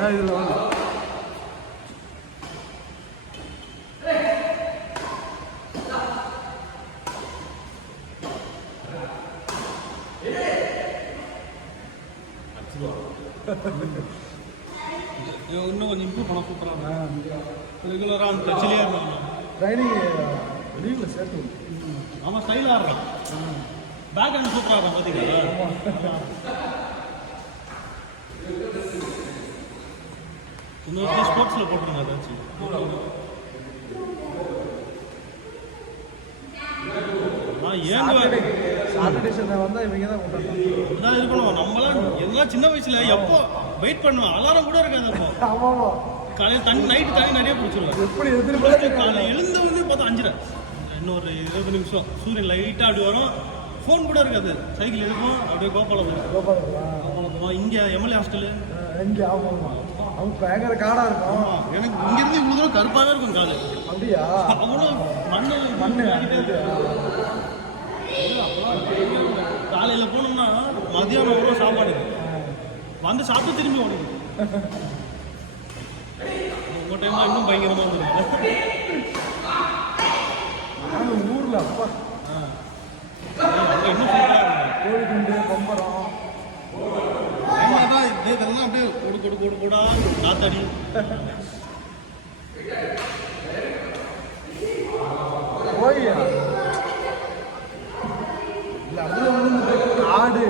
இதில் வந்து இன்னும் கொஞ்சம் இம்ப்ரூவ் பண்ண சூப்பராக ரெகுலராக அந்த டச்சிலேயே இருந்தாங்க. ட்ரைனிங் லீவில் சேர்த்து ஆமாம் ஸ்டைலாக இருக்கும். பேக் ஹேண்ட் சூப்பராக இருக்கும் பார்த்தீங்களா. இன்னொரு ஸ்போர்ட்ஸில் போட்டுருங்க ஏதாச்சும். சாட்டர்டே சண்டே வந்தால் இவங்க தான் கொண்டாடுறாங்க. அப்படிதான் இருக்கணும். நம்மளாம் எல்லாம் சின்ன வயசுல எப்போ வெயிட் பண்ணுவோம், அலாரம் கூட இருக்காது. அப்போ ஆமாம் காலையில் தண்ணி நைட்டு தண்ணி நிறைய பிடிச்சிருவோம். எப்படி எதிர்பார்த்து காலையில் எழுந்த வந்து பார்த்தா 5:30 இன்னொரு 20 நிமிஷம் சூரியன் லைட்டாக அப்படி வரும். ஃபோன் கூட இருக்காது. சைக்கிள் எடுக்கும் அப்படியே கோபாலம் இங்கே எம்எல்ஏ ஹாஸ்டலு இங்கே. ஆமாம் அவங்க பயங்கர காடாக இருக்கும். எனக்கு இங்கேருந்து இவ்வளோ தூரம் கருப்பாகவே இருக்கும் காலு. அப்படியா? அவ்வளோ மண்ணு காலையில் போனோம்னா மதியானம் ஒரு சாப்பாடு வந்து சாப்பிட்டு திரும்பி ஓடுது. உங்கள் டைம்லாம் இன்னும் பயங்கரமாக இருந்துருக்கு. ஊரில் அப்பா அங்கே இன்னும் சூப்பராக இருக்கும். கோழிக்குண்டு பம்பரம் இதெல்லாம் அப்படியே கொடு கூடா காத்தாடி. கோழியா இல்லை அதில் வந்து காடு.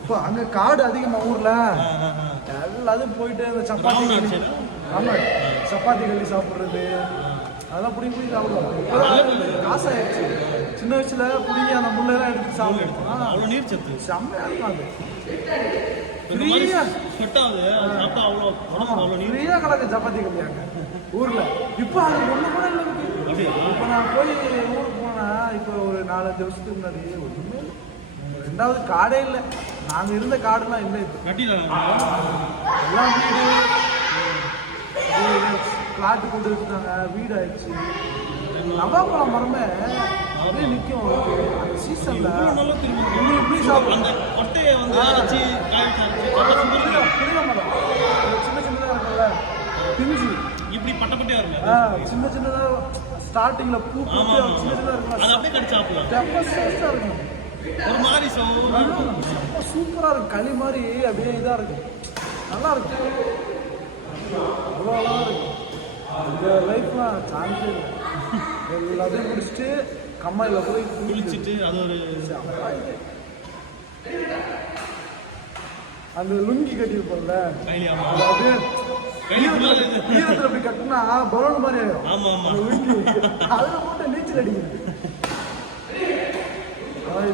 இப்போ அங்கே காடு அதிகமாக ஊரில் எல்லாத்தையும் போயிட்டு அந்த சப்பாத்தி சப்பாத்தி கள்ளி சாப்பிட்றது அதெல்லாம் பிடிங்கி சாப்பிடுவோம். காசு ஆயிடுச்சு. சின்ன வயசுல பிடிங்கி அந்த முள்ளெல்லாம் எடுத்து சாப்பிடுவோம். அவ்வளோ நீர் சத்து செம்மையாக இருக்கும். அது ஃப்ரீயாக கிடக்கு சப்பாத்தி கல்யாங்க ஊரில். இப்போ அது ஒன்று கூட இல்லை. இப்போ நான் போய் ஊருக்கு போனால் இப்போ ஒரு 4-5 வருஷத்துக்கு முன்னாடி ஒன்றுமே இல்லை. 2வது காடே இல்லை. நாங்கள் இருந்த காடுலாம் இல்லை. இப்போ எல்லாம் வீடு பிளாட்டு கொண்டு வச்சுட்டாங்க. வீடு ஆயிடுச்சு. நவாப்பழம் மரமே அப்படியே நிற்கும். அந்த சீசன்ல எப்படி சாப்பிடும் கொட்டையை வந்து அரைச்சி புளிய மரம் சின்ன சின்னதாக இருக்கும்ல பிஞ்சு இப்படி பட்டையா இருக்கும். சின்ன சின்னதாக ஸ்டார்டிங்ல பூ சின்ன சின்னதாக இருக்கும். அது அப்படியே கடிச்சு சாப்பிடலாம். டெப்பஸாக இருக்கும். ஒரு மாதிரி சூப்பராக இருக்கும். களி மாதிரி அப்படியே இதாக இருக்கும். நல்லா இருக்கும். அவ்வளோ அழகாக இருக்கும். இந்த லைஃப்லாம் சான்ஸே இல்லை. எல்லாத்தையும் முடிச்சுட்டு கம்மாயில் போய் குளிச்சுட்டு அது ஒரு அந்த லுங்கி கட்டியிருப்போம்ல அப்படியே ஈரத்தில் அப்படி கட்டினா பலூன் மாதிரி ஆயிடும். ஆமாம் லுங்கி அதில் போட்டு நீச்சல் அடிக்கிறது.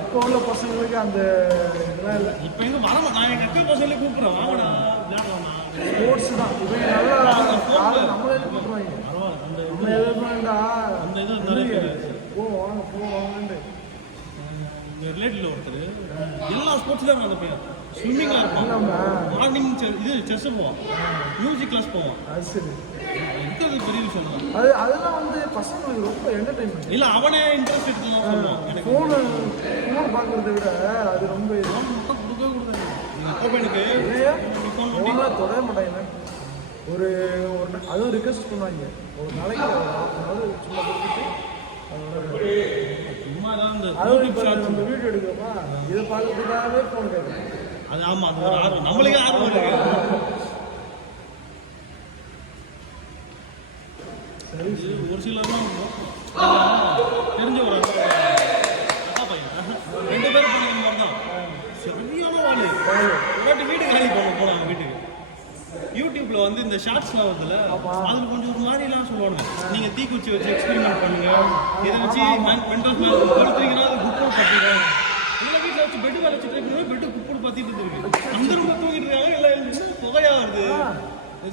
இப்போ உள்ள பசங்களுக்கு அந்த இதெல்லாம் இல்லை. இப்போ எங்க வரமா நான் எங்கள் அக்கா பசங்களே கூப்பிட்றேன் வாங்கடா ஸ்போர்ட்ஸ் தான். இவங்க நல்லா நம்மளே கூப்பிடுவாங்க. நம்ம எதிர்பார்ந்தா அந்த இது நிறைய போவாங்கன்ட்டு ரிலேட்டிவ்ல ஒருத்தர் எல்லா ஸ்போர்ட்ஸ்லையும் அந்த பையன் ஸ்விம்மிங்காக இருப்பான். மார்னிங் இது செஸ் போவான். மியூசிக் கிளாஸ் போவான். அது சரி. இருக்கிறது பெரிய விஷயம் தான். அதெல்லாம் வந்து பசங்களுக்கு ரொம்ப என்டர்டைன்மெண்ட். இல்லை அவனே இன்ட்ரெஸ்ட் எடுத்துலாம் சொல்லுவான். எனக்கு ஃபோன் பார்க்கறத விட அது ரொம்ப கொடுக்கவே கொடுத்தாங்க. எனக்கு ஃபோன்லாம் தொடவே மாட்டாங்க. ஒரு அதுவும் ரிக்வெஸ்ட் பண்ணுவாங்க. ஒரு நாளைக்கு சும்மா கொடுத்துட்டு சும்மா தான் நம்ம வீடியோ எடுக்கிறோமா இதை பார்க்கறதுக்காகவே ஃபோன் கேட்குறேன். அது ஆமாம் அந்த ஒரு ஆர்வம் நம்மளுக்கே ஆர்வம் இருக்கு. சரி ஒரு சிலர்லாம் தெரிஞ்ச ஒரு அக்கா பையன் 2 பேர் பிடிக்கிற மாதிரி தான் சரியான வாழை வீடு காலி பண்ண போனாங்க. வீட்டுக்கு யூடியூப்ல வந்து இந்த ஷார்ட்ஸ்லாம் வருதுல்ல அதில் கொஞ்சம் ஒரு மாதிரிலாம் சொல்லுவாங்க. நீங்கள் தீக்குச்சி வச்சு எக்ஸ்பெரிமெண்ட் பண்ணுங்க, இதை வச்சு மென்டல் படுத்துறீங்கன்னா அது குப்பை பற்றிடும். இல்லை வீட்டில் வச்சு பெட்டு வேலை வச்சுட்டு இருக்கீங்கன்னா பெட்டு குப்பை பற்றிட்டு இருக்கு. அந்த ரொம்ப தூங்கிட்டு இருக்காங்க. எல்லாம் புகையாக வருது.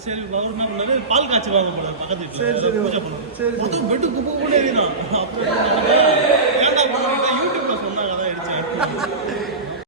சரி அவர் என்ன பண்ணாரு பால் காய்ச்சுவாங்க போல பக்கத்து வீட்டில் பூஜை பண்ணுவோம். பெட்டு குப்பை கூட ஏறினா அப்புறம் ஏன்டா யூடியூப்ல சொன்னாங்க அதான் அடிச்சேன்.